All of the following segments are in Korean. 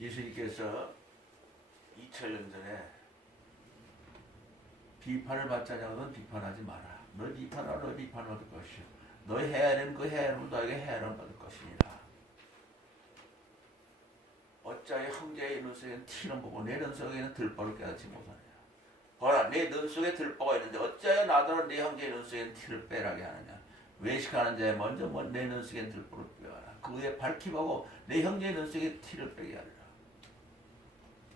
예수님께서 2000년 전에 비판을 받자냐거든 비판하지 마라. 너 비판하라. 너 비판을 받을 것이요. 너 헤아리는 그 헤아림을 너에게 헤아림을 받을 것이니라. 어찌하여 형제의 눈 속에는 티는 보고 내 눈 속에는 들보를 깨닫지 못하느냐. 보라 내 눈 속에 들보가 있는데 어찌하여 나더러 내 형제의 눈 속에는 티를 빼라게 하느냐. 외식하는 자에 먼저 내 눈 속에 들보를 빼어라. 그 후에 밝히 보고 내 형제의 눈 속에 티를 빼게 하리라.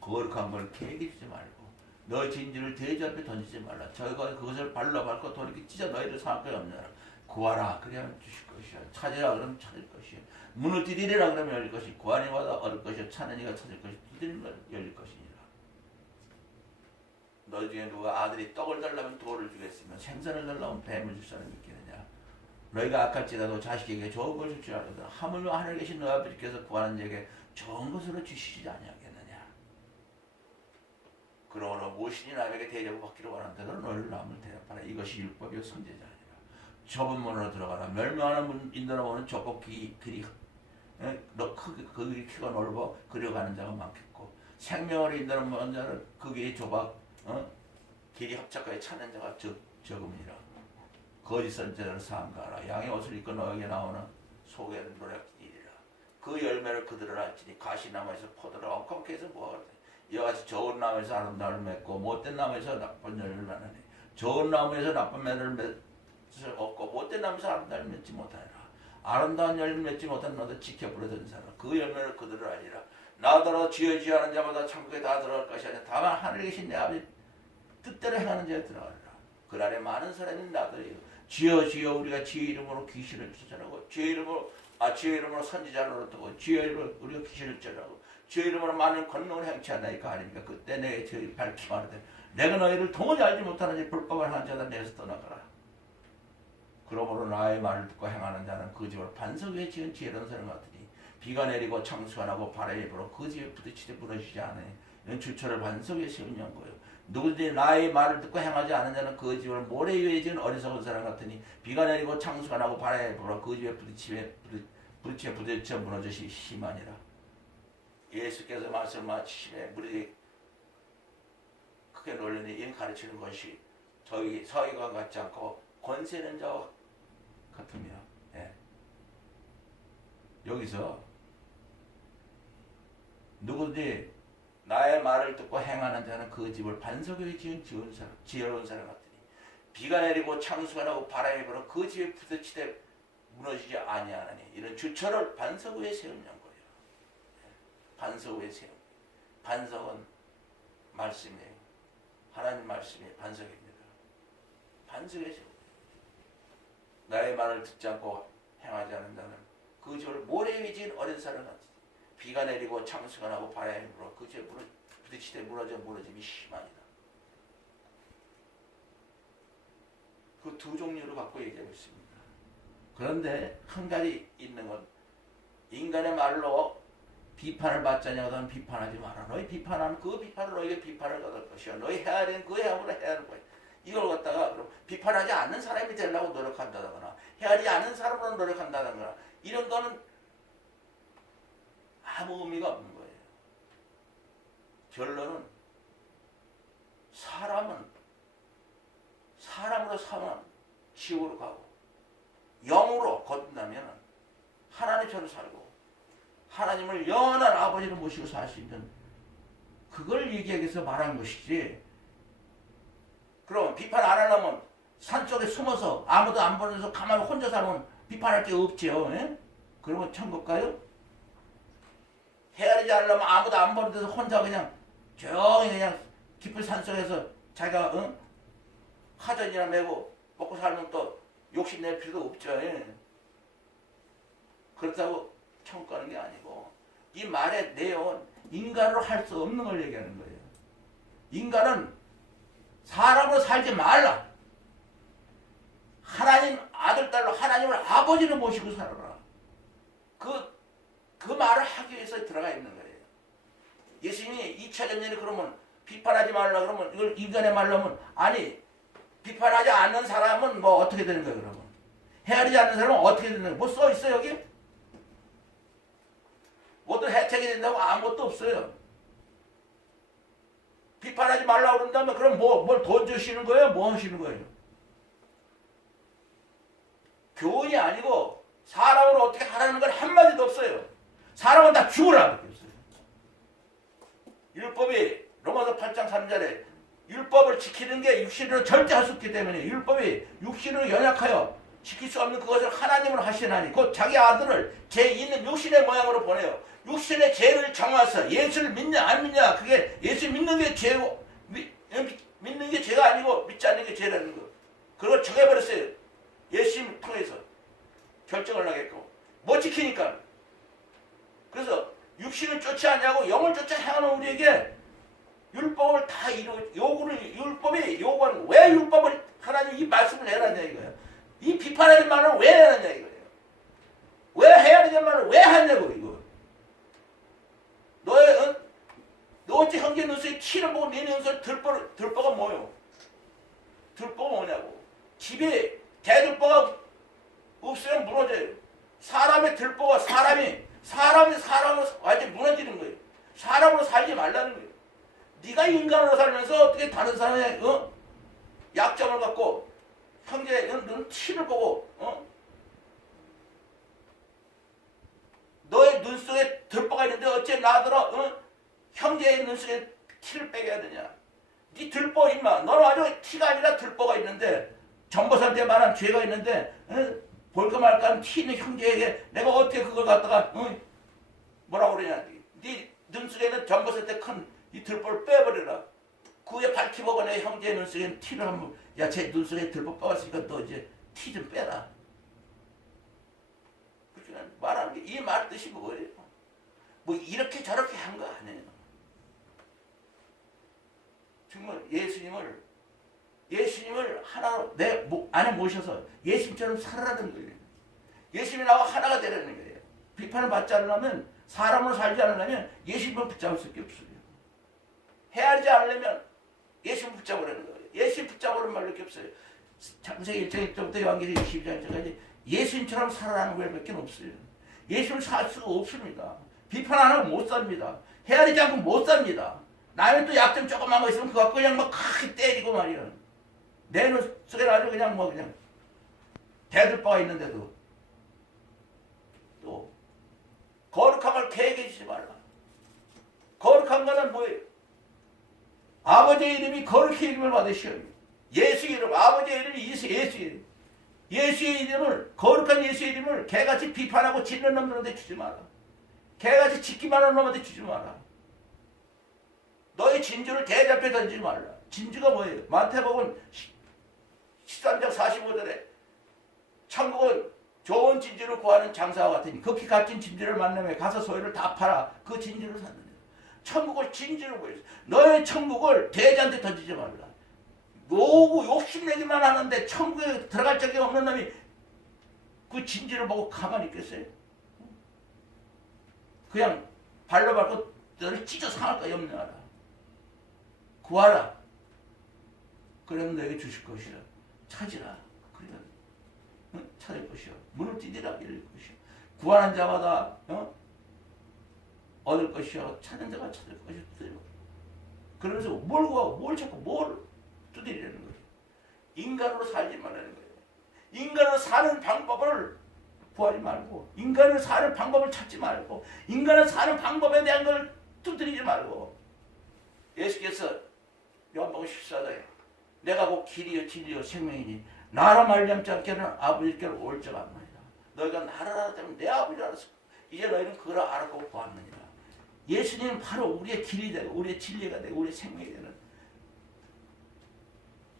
거룩한 걸 개에게 주지 말고 너의 진주를 돼지 앞에 던지지 말라. 저희가 그것을 발로 밟고 돌이켜 찢어 너희를 상하게 없느라. 구하라 그러면 주실 것이야. 찾으라 그러면 찾을 것이야. 문을 두드리라 그러면 열릴 것이. 구하니마다 얻을 것이요 찾는 이가 찾을 것이. 두드리면 열릴 것이니라. 너 중에 누가 아들이 떡을 달라면 돌을 주겠으며 생선을 달라면 뱀을 줄 사람이 있겠느냐. 너희가 악할지라도 자식에게 좋은 것을 줄 줄 알거든. 하물며 하늘에 계신 너희 아버지께서 구하는 자에게 좋은 것으로 주시지 아니하겠느냐. 그러므로 무엇이니 남에게 대접을 받기를 원한다면 너희를 남을 대접하라. 이것이 율법이요 선지자 아니라. 좁은 문으로 들어가라. 멸망하는 문 인도로 보는 좁고 길이 너 그 길이 크고 넓어 그리로 가는 자가 많겠고 생명을 인도로 보는 자는 그 길이 좁아 길이 합작하여 찾는 자가 적음이라. 거짓 선지자를 삼가하라. 양의 옷을 입고 너에게 나오는 소개는 노략이리라. 그 열매를 그들을 알지니 가시나무에서 포도를 엉겅케 해서 뭐하거든. 이와 같이 좋은 나무에서 아름다움을 맺고 못된 나무에서 나쁜 열매를 맺으니 좋은 나무에서 나쁜 열매를 맺을 없고 못된 나무에서 아름다움을 맺지 못하리라. 아름다운 열매를 맺지 못한 너도 지켜 부르던 사람 그 열매를 그들을 알리라. 나더러 주여 주여 하는 자마다 천국에 다 들어갈 것이 아니라 다만 하늘에 계신 내 아버지 뜻대로 행하는 자에 들어가리라. 그날에 많은 사람이 나더러 주여 주여 우리가 주의 이름으로 귀신을 쫓아내고 주의 이름으로 선지자를 노릇하고 주의 이름으로 우리가 귀신을 쫓아내고 주의 이름으로 많은 권능을 행치 않나이까 아닙니까. 그때 내게 저희 밝히 말하되 내가 너희를 도무지 알지 못하는지 불법을 하는 자다 내게서 떠나가라. 그러므로 나의 말을 듣고 행하는 자는 그 집을 반석 위에 지은 지혜로운 사람 같으니 비가 내리고 창수가 나고 바람이 불어 그 집에 부딪히되 무너지지 않으니 이는 주처를 반석 위에 세운 연고요. 누구든지 나의 말을 듣고 행하지 않는 자는 그 집을 모래 위에 지은 어리석은 사람 같으니 비가 내리고 창수가 나고 바람이 불어 그 집에 부딪혀 무너지시 심하니라. 예수께서 말씀을 마치심에 무리들이 크게 놀라니 이는 가르치는 것이 저희 서기관 같지 않고 권세 있는 자와 같으며 여기서 누구든지 나의 말을 듣고 행하는 자는 그 집을 반석 위에 지은 지혜로운 사람 같으니 비가 내리고 창수가 나고 바람이 불어 그 집에 부딪히되 무너지지 아니하나니 이런 주처를 반석 위에 세운 연고요. 반석 위에 세운. 반석은 말씀이에요. 하나님 말씀이 반석입니다. 반석에 세운. 나의 말을 듣지 않고 행하지 않는 자는 그 집을 모래 위에 지은 어린 사람 같으니 비가 내리고 창수가 나고 바람이 불어 그 집에 부딪히되 무너짐이 심하니라. 그 두 종류로 갖고 얘기하고 있습니다. 그런데 한 가지 있는 건 인간의 말로 비판을 받자냐거든 비판하지 마라. 너희 비판하면 그 비판을 너에게 비판을 받을 것이야. 너희 헤아리는 그 헤아림으로 헤아릴 거야. 이걸 갖다가 그럼 비판하지 않는 사람이 되려고 노력한다거나 헤아리지 않는 사람으로 노력한다거나 이런 거는 아무 의미가 없는 거예요. 결론은 사람으로 사면 지옥으로 가고 영으로 걷는다면 하나님처럼 살고 하나님을 영원한 아버지로 모시고 살 수 있는 그걸 얘기하기 위해서 말한 것이지. 그럼 비판 안 하려면 산속에 숨어서 아무도 안 보는 데서 가만히 혼자 살면 비판할 게 없죠. 그러면 천국 가요? 헤아리지 않으려면 아무도 안 보는 데서 혼자 그냥 조용히 그냥 깊은 산속에서 자기가 하전이나 메고 먹고 살면 또 욕심낼 필요도 없죠. 그렇다고 천국 가는 게 아니고 이 말의 내용은 인간으로 할 수 없는 걸 얘기하는 거예요. 인간은 사람으로 살지 말라. 하나님 아들 딸로 하나님을 아버지로 모시고 살아라. 그 말을 하기 위해서 들어가 있는 거예요. 예수님이 2000년 전에 그러면 비판하지 말라 그러면 이걸 인간의 말로 하면 아니 비판하지 않는 사람은 뭐 어떻게 되는 거예요 그러면? 헤아리지 않는 사람은 어떻게 되는 거예요? 뭐 써 있어 여기? 모든 혜택이 된다고 아무것도 없어요. 비판하지 말라고 그런다면 그럼 뭘 돈 주시는 거예요? 뭐 하시는 거예요? 교훈이 아니고 사람으로 어떻게 하라는 건 한마디도 없어요. 사람은 다 죽으라는 게 없어요. 율법이 로마서 8장 3절에 율법을 지키는 게 육신으로 절대 할 수 없기 때문에 율법이 육신으로 연약하여 지킬 수 없는 그것을 하나님으로 하시나니 곧 자기 아들을 제 있는 육신의 모양으로 보내요. 육신의 죄를 정하서 예수를 믿냐 안 믿냐 그게 예수 믿는 게 죄고 믿는 게 죄가 아니고 믿지 않는 게 죄라는 거. 그걸 정해버렸어요. 예수님을 통해서 결정을 하겠고 못 지키니까. 그래서 육신을 쫓지 않냐고 영을 쫓아 행하는 우리에게 율법을 다 율법이 요구하는 왜 율법을 하나님 이 말씀을 해놨냐 이거예요. 이 비판하는 말을 왜 해놨냐 이거예요. 왜 해야 되는 말을 왜 하냐고 이거. 너 어째 형제 눈썹에 티를 보고 내 눈썹에 들보가 뭐요? 들보가 뭐냐고. 집에 대들보가 없으면 무너져요. 사람의 들보가 사람으로 완전히 무너지는 거예요. 사람으로 살지 말라는 거예요. 네가 인간으로 살면서 어떻게 다른 사람의 약점을 갖고 형제는 티를 보고 너의 눈 속에 들보가 있는데 어째 나더러 형제의 눈 속에 티를 빼게 해야 되냐. 네 들보 임마. 너는 아주 티가 아니라 들보가 있는데 전보살때 말한 죄가 있는데 볼까 말까 하는 티 있는 형제에게 내가 어떻게 그걸 갖다가 뭐라고 그러냐. 네 눈 속에는 전보살때 큰 이 들보를 빼버려라. 그 후에 밝히보고 내 형제의 눈 속에 티를 한번 야 제 눈 속에 들보 빼왔으니까 너 이제 티 좀 빼라. 그러니까 말하는 게 이 말 뜻이 뭐예요? 뭐 이렇게 저렇게 한 거 아니에요. 정말 예수님을 하나로 내 안에 모셔서 예수님처럼 살아라는 거예요. 예수님이 나와 하나가 되라는 거예요. 비판을 받지 않으려면 사람으로 살지 않으려면 예수님을 붙잡을 수밖에 없어요. 헤아리지 않으려면 예수님 붙잡으라는 거예요. 예수님 붙잡으라는 말밖에 없어요. 창세기 1장 1절부터 요한계시록 22장 1절까지 예수님처럼 살아라는 말밖에 없어요. 예수님 살 수가 없습니다. 비판 안 하면 못 삽니다. 헤아리지 않고 못 삽니다. 남의 또 약점 조그만 거 있으면 그거 갖고 그냥 막 크게 때리고 말이야. 내 눈 속에 아주 그냥 그냥 대들바가 있는데도 또 거룩한 걸 계획해 주지 말라. 거룩한 거는 뭐예요? 아버지의 이름이 거룩히 이름을 받으시오. 예수의 이름, 아버지의 이름이 예수의 이름. 예수의 이름을, 거룩한 예수의 이름을 개같이 비판하고 짓는 놈들한테 주지 마라. 개같이 짓기만 하는 놈한테 주지 마라. 너의 진주를 대접해 던지지 말라. 진주가 뭐예요? 마태복음 13장 45절에 천국은 좋은 진주를 구하는 장사와 같으니 극히 값진 진주를 만나면 가서 소유를 다 팔아 그 진주를 샀느니라. 천국을 진주로 보여줘. 너의 천국을 돼지한테 던지지 말라. 욕심내기만 하는데 천국에 들어갈 적이 없는 놈이 그 진주를 보고 가만히 있겠어요? 그냥 발로 밟고 너를 찢어 상할까 염려하라. 구하라. 그러면 너에게 주실 것이라. 찾으라. 그러면 찾을 것이요. 문을 두드리라 열릴 것이요. 구하는 자마다 얻을 것이요. 찾는 자가 찾을 것이요. 그러면서 뭘 구하고 뭘 찾고 뭘 두드리라는 거예요. 인간으로 살지 말라는 거예요. 인간으로 사는 방법을 구하지 말고 인간으로 사는 방법을 찾지 말고 인간으로 사는 방법에 대한 걸 두드리지 말고 예수께서 요한복음 14장에 내가 곧 길이요 진리요 생명이니 나로 말미암지 않게는 아버지께로 올 적 없나이다. 너희가 나를 알았다면 내 아버지를 알았어. 이제 너희는 그걸 알았고 보았느니라. 예수님은 바로 우리의 길이 되고 우리의 진리가 되고 우리의 생명이 되는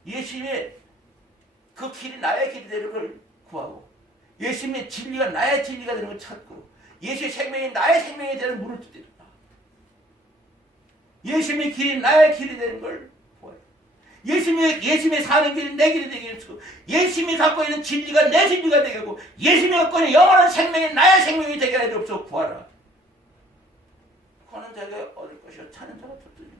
예수님의 그 길이 나의 길이 되는 걸 구하고 예수님의 진리가 나의 진리가 되는 걸 찾고 예수의 생명이 나의 생명이 되는 문을 두드린다. 예수님의 길이 나의 길이 되는 걸 구해요. 예수님의 사는 길이 내 길이 되게 해주고 예수님이 갖고 있는 진리가 내 진리가 되게 하고 예수님이 갖고 있는 영원한 생명이 나의 생명이 되게 하여 주옵소서. 구하라. 구하는 자가 얻을 것이요 찾는 자가 찾으리라.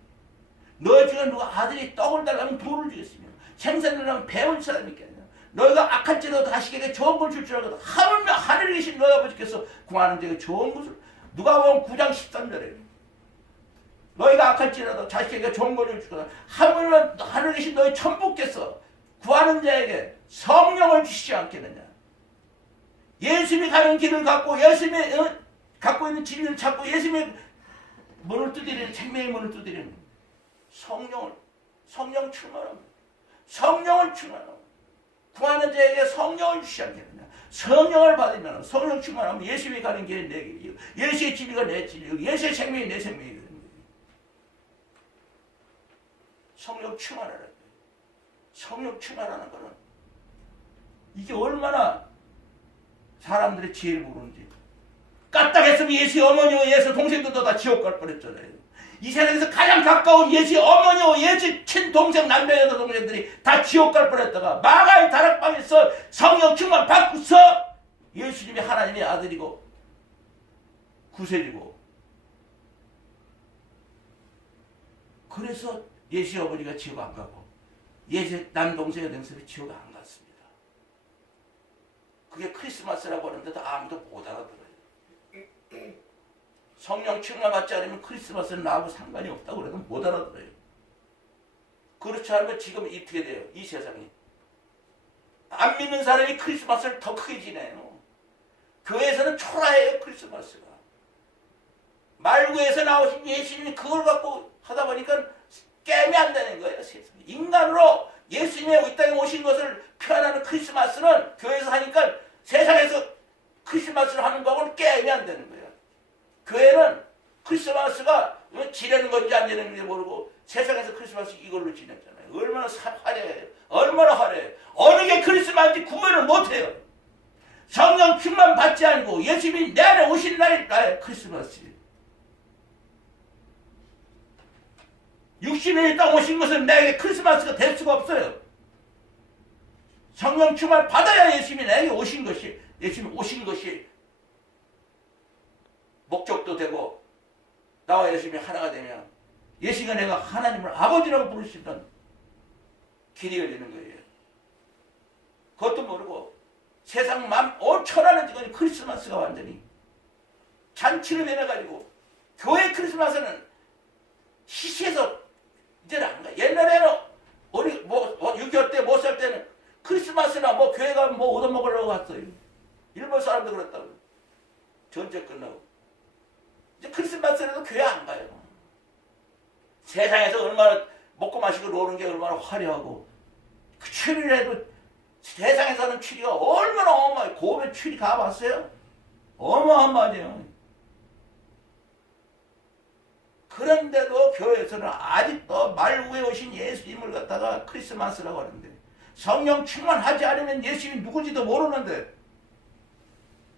너희 중에 누가 아들이 떡을 달라면 돌을 주겠으며 생선을 달라면 배울 사람이 있겠냐. 너희가 악할지라도 자식에게 좋은 걸 줄 줄 알거든 하물며 하늘에 계신 너희 아버지께서 구하는 자에게 좋은 것을 누가복음 9장 13절에 너희가 악할지라도 자식에게 좋은 것을 주거나 하물며 하늘에 계신 너희 천부께서 구하는 자에게 성령을 주시지 않겠느냐. 예수님이 가는 길을 갖고 예수님이 갖고 있는 진리를 찾고 예수님의 문을 두드리는 생명의 문을 두드리는 성령 충만합니다. 성령을 충만합니다. 구하는 자에게 성령을 주시지 않겠느냐. 성령을 받으면 성령 충만하면 예수님이 가는 길이 내 길이요 예수의 진리가 내 진리요 예수의 생명이 내 생명이. 성령 충만하라는 거예요. 성령 충만하는 거는 이게 얼마나 사람들의 지혜를 모르는지. 까딱했으면 예수의 어머니와 예수 동생들도 다 지옥 갈 뻔했잖아요. 이 세상에서 가장 가까운 예수의 어머니와 예수 친동생 남자 여자 동생들이 다 지옥 갈 뻔했다가 마가의 다락방에서 성령 충만 받고서 예수님이 하나님의 아들이고 구세주고 그래서 예수의 어머니가 지옥 안 가고 예수의 남동생 여동생이 지옥 안 갔습니다. 그게 크리스마스라고 하는데도 아무도 못 알아들어요. 성령 충만 받지 않으면 크리스마스는 나하고 상관이 없다고 그래도 못 알아들어요. 그렇지 않으면 지금 어떻게 돼요? 이 세상이. 안 믿는 사람이 크리스마스를 더 크게 지내요. 교회에서는 초라해요. 크리스마스가. 말구에서 나오신 예수님이 그걸 갖고 하다 보니까 게임이 안 되는 거예요. 세상에. 인간으로 예수님의 이 땅에 오신 것을 표현하는 크리스마스는 교회에서 하니까 세상에서 크리스마스를 하는 거하고는 게임이 안 되는 거예요. 교회는 크리스마스가 지내는 건지 안 지내는 건지 모르고 세상에서 크리스마스 이걸로 지냈잖아요. 얼마나 화려해요. 얼마나 화려해요. 어느 게 크리스마스인지 구분을 못해요. 성령 충만 받지 않고 예수님이 내 안에 오신 날이 나의 크리스마스. 육신의 땅 오신 것은 내게 크리스마스가 될 수가 없어요. 성령 충만 받아야 예수님이 내게 오신 것이 예수님이 오신 것이 목적도 되고 나와 예수님이 하나가 되면 예수가 내가 하나님을 아버지라고 부를 수 있는 길이 열리는 거예요. 그것도 모르고 세상 맘 온천하는 지금 크리스마스가 완전히 잔치로 변해가지고 교회 크리스마스는 시시해서 이제는 안 가. 옛날에는 우리 6.25 때 못 살 때는 크리스마스나 뭐 교회 가면 뭐 얻어먹으려고 갔어요. 일본 사람도 그랬다고. 전쟁 끝나고. 이제 크리스마스에도 교회 안 가요. 세상에서 얼마나 먹고 마시고 노는 게 얼마나 화려하고 그 추리를 해도 세상에서 하는 추리가 얼마나 어마어마해요. 고음의 추리 가봤어요? 어마어마하죠. 그런데도 교회에서는 아직도 말 위에 오신 예수님을 갖다가 크리스마스라고 하는데 성령 충만하지 않으면 예수님이 누군지도 모르는데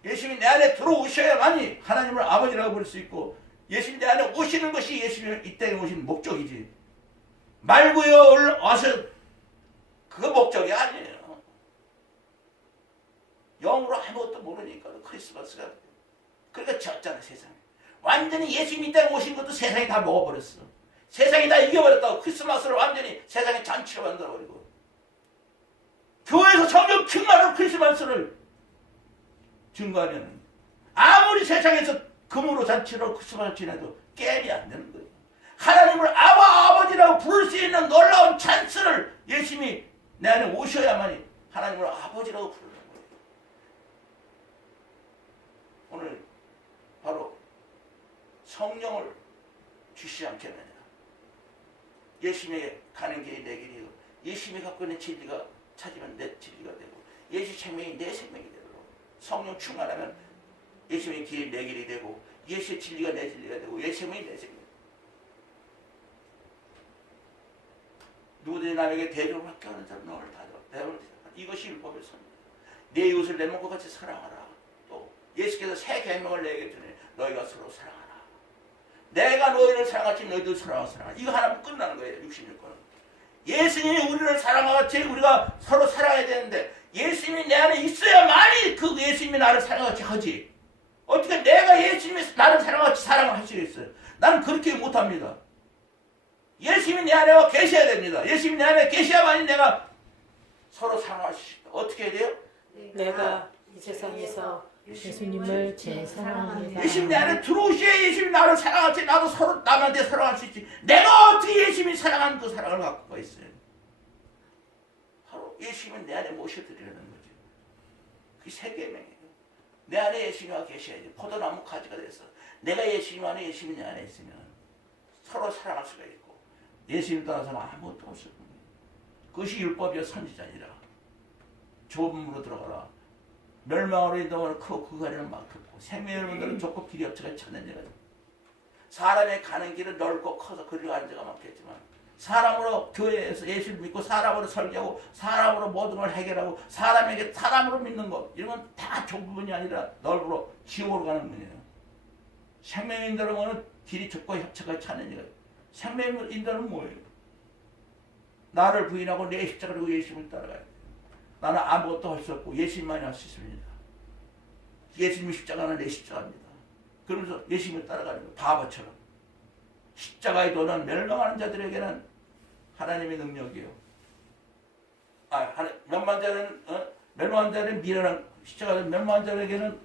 예수님이 내 안에 들어오셔야만이 하나님을 아버지라고 부를 수 있고 예수님이 내 안에 오시는 것이 예수님이 이 땅에 오신 목적이지. 말고요 와서 그 목적이 아니에요. 영으로 아무것도 모르니까 크리스마스가 그러니까 졌잖아 세상에. 완전히 예수님이 이 땅에 오신 것도 세상이 다 먹어버렸어. 세상이 다 이겨버렸다고. 크리스마스를 완전히 세상의 잔치로 만들어버리고 교회에서 성령 충만으로 크리스마스를 증거하면 아무리 세상에서 금으로 잔치로 크리스마스를 지내도 게임이 안 되는 거예요. 하나님을 아버지라고 부를 수 있는 놀라운 찬스를 예수님이 내 안에 오셔야만이 하나님을 아버지라고 부르는 거예요. 오늘 바로 성령을 주시지 않겠느냐. 예수님의 가는 길이 내 길이요 예수님이 갖고 있는 진리가 찾으면 내 진리가 되고 예수 생명이 내 생명이 되고 성령 충만하면 예수님의 길이 내 길이 되고 예수의 진리가 내 진리가 되고 예수의 생명이 내 생명이 되고 누구든지 남에게 대접을 받게 하는 자는 너를 다져 이것이 율법의 선입니다. 내 이웃을 내 몸과 같이 사랑하라. 또 예수께서 새 계명을 내게 주니 너희가 서로 사랑하라. 내가 너희를 사랑하지 너희도 사랑하라. 이거 하나면 끝나는 거예요. 66권은. 예수님이 우리를 사랑하같이 우리가 서로 사랑해야 되는데 예수님이 내 안에 있어야만이 그 예수님이 나를 사랑하같이 하지. 어떻게 내가 예수님이 나를 사랑하같이 사랑을 할 수가 있어요. 나는 그렇게 못합니다. 예수님이 내 안에 계셔야 됩니다. 예수님이 내 안에 계셔야만이 내가 서로 사랑할 수 있다. 어떻게 해야 돼요? 내가 이 세상에서 예수님을 제 사랑합니다. 예수님 내 안에 들어오셔야 예수님이 나를 사랑할지 나도 서로 남한테 사랑할 수 있지. 내가 어떻게 예수님이 사랑하는 그 사랑을 갖고 있어요. 바로 예수님은 내 안에 모셔드리려는 거죠. 그게 세계명이에요. 내 안에 예수님이 계셔야지. 포도나무 가지가 돼서 내가 예수님 안에 예수님이 내 안에 있으면 서로 사랑할 수가 있고 예수님 따라서는 아무것도 없을 겁니다. 그것이 율법이요 선지자니라. 좁은 문으로 들어가라. 멸망으로 인도하는 그 거리는 막혔고 생명의 문들은 좁고 길이 없지가 찾는 데가 사람의 가는 길은 넓고 커서 그리로 가는 데가 많겠지만 사람으로 교회에서 예수를 믿고 사람으로 설교하고 사람으로 모든 걸 해결하고 사람에게 사람으로 믿는 것 이런 건 다 좁은 문이 아니라 넓으로 지옥으로 가는 문이에요. 생명의 인도는 길이 좁고 협착을 찾는 데가 생명의 인도는 뭐예요? 나를 부인하고 내 십자가를 지고 예수님을 따라가야 돼. 나는 아무것도 할 수 없고 예수님만이 할 수 있습니다. 예수님의 십자가는 내 십자가입니다. 그러면서 예수님을 따라가는 거 바보처럼. 십자가의 도는 멸망하는 자들에게는 하나님의 능력이요. 멸망한 자는 멸망한 자는 미련한 십자가는 멸망한 자에게는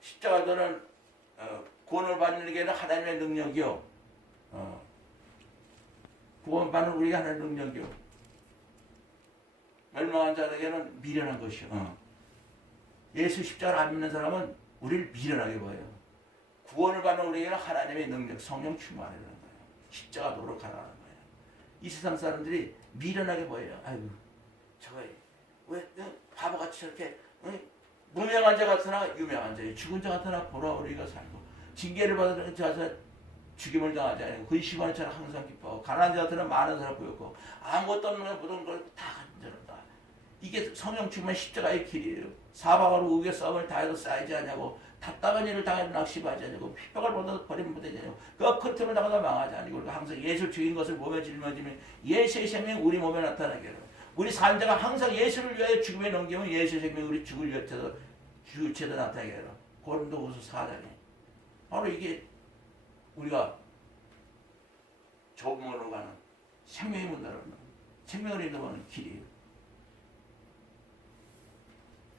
십자가 도는 구원을 받는 에게는 하나님의 능력이요. 구원받는 우리에게 하나님의 능력이요. 멸망한 자에게는 미련한 것이요. 예수 십자가를 안 믿는 사람은 우리를 미련하게 보여요. 구원을 받는 우리에게는 하나님의 능력, 성령 충만이라는 거예요. 십자가 도로 가라는 거예요. 이 세상 사람들이 미련하게 보여요. 아이고, 저거 왜 바보같이 저렇게 무명한 자 같으나 유명한 자예요. 죽은 자 같으나 보라 우리가 살고 징계를 받는 자서 죽임을 당하지 않고 근심하는 자는 항상 기뻐하고 가난한 자 같으나 많은 사람 보였고 아무것도 없는 모든 걸 다 가진 자란다. 이게 성령 충만 십자가의 길이에요. 사방으로 우겨 썸을 다해도 쌓이지 않냐고 답답한 일을 당해도 낙심하지 않냐고 핍박을 받아도 버리면 못되지 않냐고 그 큰 을 당해도 망하지 않고 항상 예수 죽인 것을 몸에 짊어지면 예수의 생명이 우리 몸에 나타나게 하라. 우리 산자가 항상 예수를 위하여 죽음에 넘기면 예수의 생명이 우리 죽을 위해서 주체도 나타나게 하라. 고린도후서 4장에 바로 이게 우리가 좁은 문으로 가는 생명의 문으로 가는 생명을 인도하는 길이에요.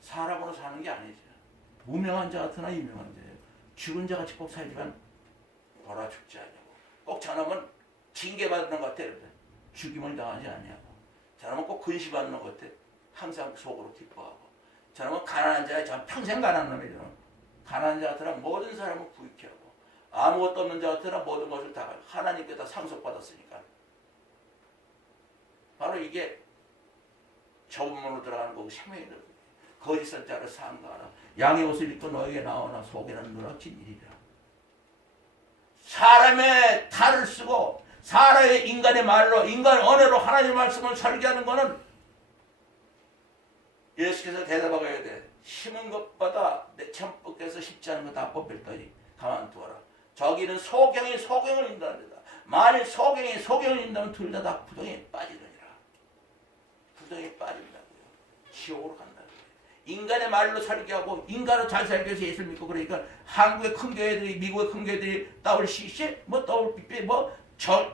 사람으로 사는 게 아니죠. 무명한 자 같으나 유명한 자예요. 죽은 자 같이 꼭 살지만 보라 죽지 않냐고. 꼭 저놈은 징계받는 것 같아. 죽임을 당하지 않냐고. 저놈은 꼭 근심받는 것 같아. 항상 속으로 기뻐하고. 저놈은 가난한 자야. 저 평생 가난한 놈이죠. 가난한 자 같으나 모든 사람을 부유케 하고 아무것도 없는 자 같으나 모든 것을 다 하나님께 다 상속받았으니까. 바로 이게 좁은 문으로 들어가는 거고 생명이 들어가는 거예요. 거짓 자를 상가하라. 양의 옷을 입고 너에게 나오나 속에는 누락진 일이라. 사람의 탈을 쓰고 사람의 인간의 말로 인간 언어로 하나님의 말씀을 설계하는 것은 예수께서 대답하고 해야 돼. 심은 것보다 내 천법께서 쉽지 않은 거 다 뽑힐더니 가만두어라. 저기는 소경이 소경을 인도합니다. 만일 소경이 소경을 인도하면 둘 다 부정에 빠지느니라. 부정에 빠진다고요. 지옥으로 간다고요. 인간의 말로 설교하고 인간으로 잘 살기 위해서 예수를 믿고 그러니까 한국의 큰 교회들이 미국의 큰 교회들이 WCC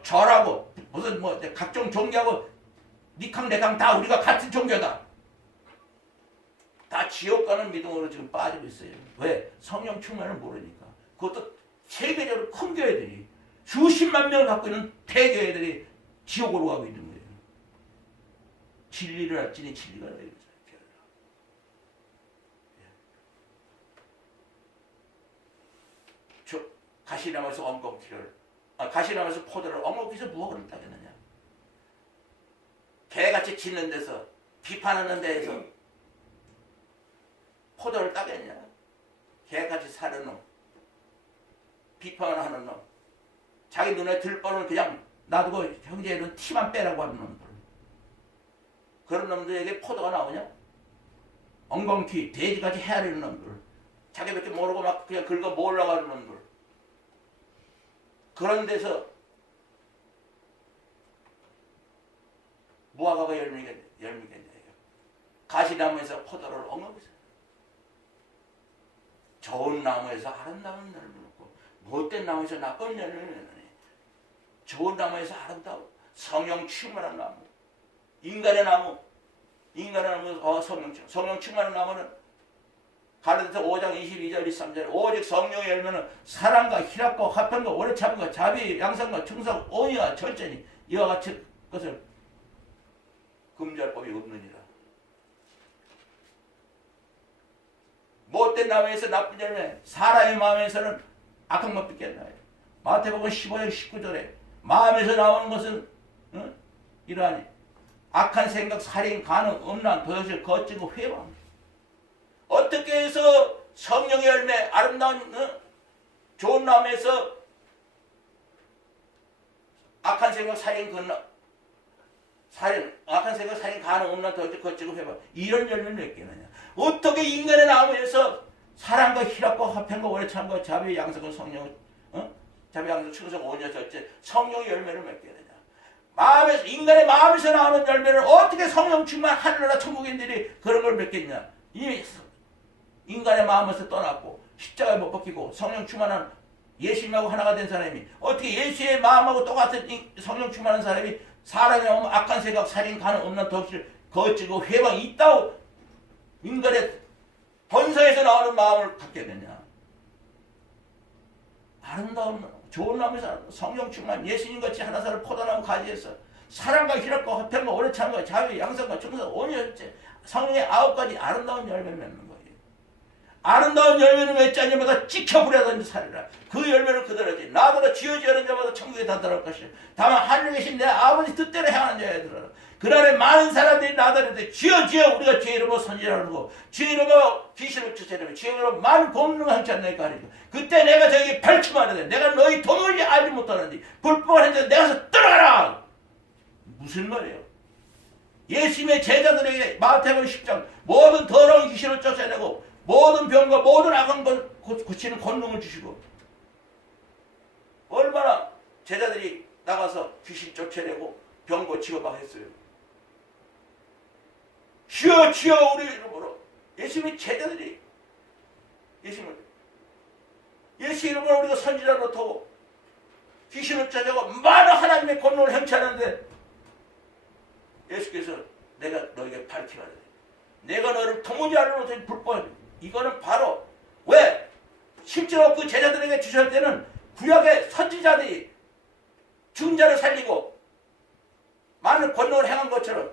절하고 무슨 각종 종교하고 니캉 내캉 다 우리가 같은 종교다. 다 지옥 가는 믿음으로 지금 빠지고 있어요. 왜? 성령 충만을 모르니까. 그것도 세계적으로 큰 교회들이 수십만 명을 갖고 있는 대교회들이 지옥으로 가고 있는 거예요. 진리를 알지니 진리가 너희를 살게 하리라. 가시나무에서 엉겅퀴를 가시나무에서 포도를 엉겅퀴에서 무엇을 따겠느냐. 개같이 짖는 데서 비판하는 데에서 포도를 따겠냐. 개같이 사는 놈 비판을 하는 놈 자기 눈에 들뻔을 그냥 놔두고 형제는 티만 빼라고 하는 놈들 그런 놈들에게 포도가 나오냐? 엉겅퀴 돼지같이 헤아리는 놈들 자기밖에 모르고 막 그냥 긁어 모으려고 하는 놈들 그런 데서 무화과가 열미겠냐. 가시나무에서 포도를 엉겅퀴 좋은 나무에서 아름다운 열매를 먹고 못된 나무에서 나쁜 열매를 내느니 좋은 나무에서 아름다운 성령 충만한 나무 인간의 나무 인간은 성령 충만을 나면은 갈라디아서 5장 22절 23절 오직 성령의 열매는 사랑과 희락과 화평과 오래 참과 자비 양선과 충성 온유와 절제니 이와 같이 것을 금지할 법이 없느니라. 못된 마음에서 나쁜 열매 사람의 마음에서는 악한 것밖에 안 나요. 마태복음 15장 19절에 마음에서 나오는 것은 이러하니 악한 생각, 살인, 간음, 음란, 도둑질, 거짓고 회방. 어떻게 해서 성령의 열매 아름다운 좋은 마음에서 악한 생각, 악한 생각, 살인, 간음, 음란, 도둑질, 거짓고 회방. 이런 열매를 맺게 하느냐. 어떻게 인간의 나무에서 사랑과 희락과 화평과 오래 참과 자비, 양성과 성령, 자비, 양성, 충성, 온유, 절제, 성령의 열매를 맺게 하느냐. 마음에서 인간의 마음에서 나오는 열매를 어떻게 성령 충만 하늘나라 천국인들이 그런 걸 맺겠냐. 이미 인간의 마음에서 떠났고 십자가에 못 박히고 성령 충만한 예수님하고 하나가 된 사람이 어떻게 예수의 마음하고 똑같은 성령 충만한 사람이 사람이 오면 악한 생각, 살인, 간음, 음란, 도둑질, 거짓고 회방이 있다고 인간의 본성에서 나오는 마음을 갖게 되냐. 아름다운 좋은 나무에서 성령 충만 예수님같이 하나사를 포도나무 가지에서 사랑과 희락과 화평과 오래 참과 자비 양성과 충성 온유 성령의 9가지 아름다운 열매를 맺는 거예요. 아름다운 열매를 맺지 않는 자마다 지켜부려든지 살리라. 그 열매를 그대로지. 나더러 지어지는 자마다 천국에 다다를 것이라. 다만 하늘에 계신 내 아버지 뜻대로 행하는 자에 들어라. 그날에 많은 사람들이 나더러 주여 주여 우리가 주의 이름으로 선지자라고 주의 이름으로 귀신을 쫓아내며 주의 이름으로 많은 공능을 행치 않나이까 하리라. 그때 내가 저에게 밝히 말하되 내가 너희 도무지 알지 못하는지 불법을 했는데 내가서 떠나가라. 무슨 말이에요? 예수님의 제자들에게 마태복음 10장 모든 더러운 귀신을 쫓아내고 모든 병과 모든 악한 걸 고치는 권능을 주시고 얼마나 제자들이 나가서 귀신 쫓아내고 병 고치고 막 했어요. 주여 주여 우리 이름으로 예수님의 제자들이 예수 이름으로 우리가 선지자로 두고 귀신을 쫓아내고 많은 하나님의 권능을 행치하는데 예수께서 내가 너에게 밝히 말하되 내가 너를 도무지 알지 못한 불법 이거는 바로 왜 실제로 그 제자들에게 주실 때는 구약의 선지자들이 죽은 자를 살리고 많은 권능을 행한 것처럼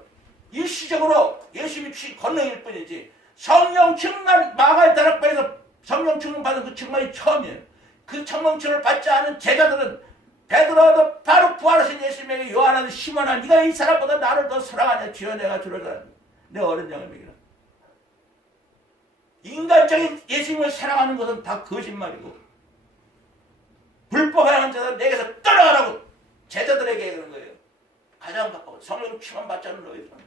일시적으로 예수님이 주신 권능일 뿐이지 성령 충만 마가의 다락방에서 성령 충만 받은 그 충만이 처음이에요. 그 성령 충만을 받지 않은 제자들은 베드로도 바로 부활하신 예수님에게 요한은 시몬아 네가 이 사람보다 나를 더 사랑하냐 주여 내가 주를 내 어린 양을 먹이라. 인간적인 예수님을 사랑하는 것은 다 거짓말이고 불법하는 자들은 내게서 떠나가라고 제자들에게 그런 거예요. 가장 가까운 성령 충만 받지 않은 너희들은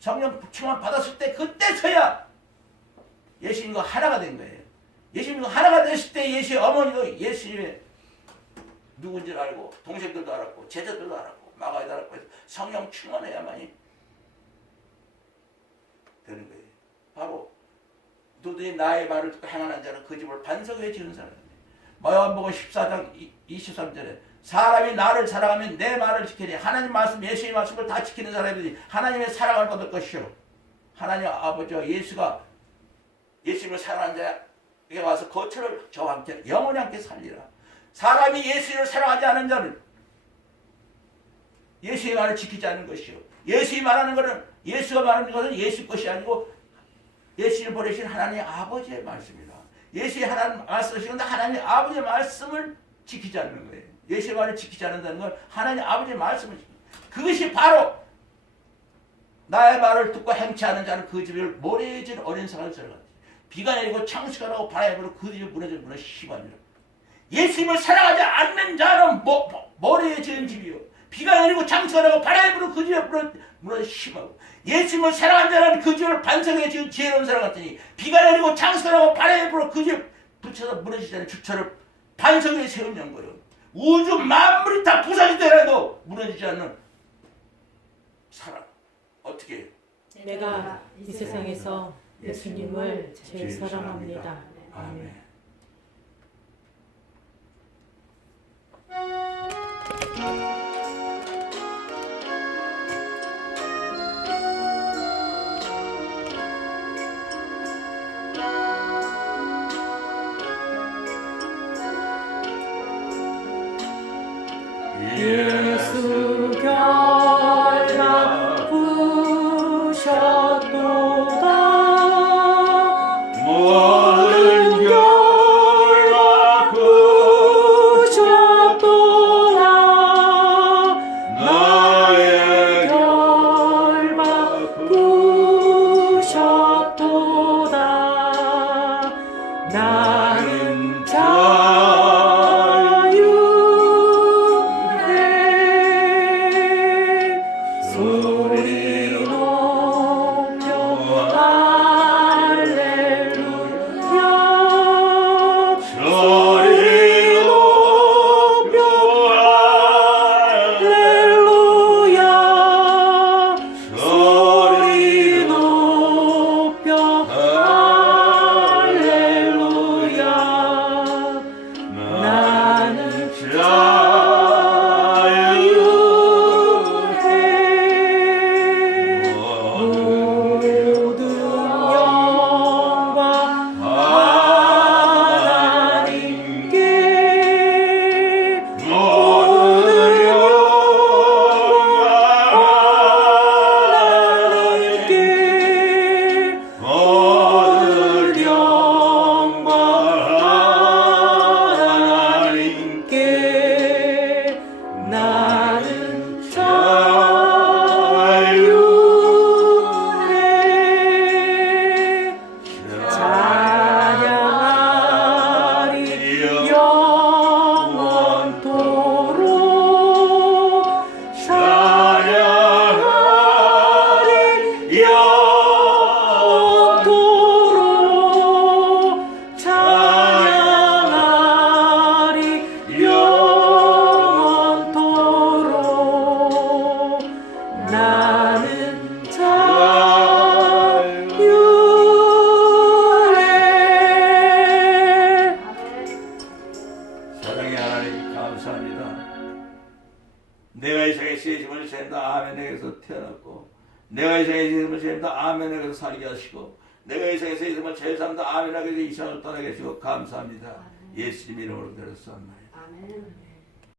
성령 충만 받았을 때 그때서야 예수님과 하나가 된 거예요. 예수님과 하나가 됐을 때 예수의 어머니도 예수님의 누군지를 알고 동생들도 알았고 제자들도 알았고 마가에도 알았고 해서 성령 충만해야만이 되는 거예요. 바로 너희들이 나의 말을 듣고 행하는 자는 그 집을 반석에 지은 사람입니다. 마가복음 14장 23절에 사람이 나를 사랑하면 내 말을 지키니 하나님 말씀 예수의 말씀을 다 지키는 사람이니 하나님의 사랑을 받을 것이요 하나님 아버지와 예수가 예수님을 사랑하는 자에게 와서 거처를 저와 함께 영원히 함께 살리라. 사람이 예수를 사랑하지 않은 자는 예수의 말을 지키지 않는 것이요 예수의 말하는 것은 예수가 말하는 것은 예수 것이 아니고 예수를 보내신 하나님 아버지의 말씀이다. 예수의 하나님 말씀이신데 하나님 아버지의 말씀을 지키지 않는 거예요. 예수의 말을 지키지 않는다는 건 하나님 아버지의 말씀을 지키는 거예요. 그것이 바로 나의 말을 듣고 행치 않은 자는 그 집을 모래에 진 어린 상을 들어간다. 비가 내리고 창수가 나고 바람이 불어 그 집이 무너져 시바니라. 예수님을 사랑하지 않는 자는 모래에 지은 집이요 비가 내리고 창수가 나고 바람이 불어 그 집에 무너져 심하고 예수님을 사랑하는 자는 그 집을 반석에 지은 지혜로운 사람 같으니 비가 내리고 창수가 나고 바람이 불어 그 집 붙여서 무너지지 않는 주처를 반석에 세운 연거요 우주 만물이 다 부서지더라도 무너지지 않는 사람 어떻게 해요? 내가 이 세상에서 예수님을 제일 사랑합니다. 아멘. 예수 결박 부셨도다 모든 결박 부셨도다 나의 결박 부셨도다 나는 자유해 소리 높여 할렐루야 소리 높여 할렐루야 소리 소리 높여 할렐루야 나는 자유해 모든 영광 하나님께 모든 영광 하나님께 모든 영광 하나님께 나는 자유해 찬양하리 영원토록 찬양하리 영원토록 찬양하리 영원토록 나는 자유해 사랑의 하나님 감사합니다. 내가 이 세상에 세심을 샌다 아멘에게서 태어났고 내가 이 세상에 세심을 샌다 아멘에게서 살게 하시고 내가 이 세상에 세심을 제일 산다 아멘에게서 이 세상을 떠나게 하시고 감사합니다. 예수님 이름으로 드렸사옵나이다. 아멘.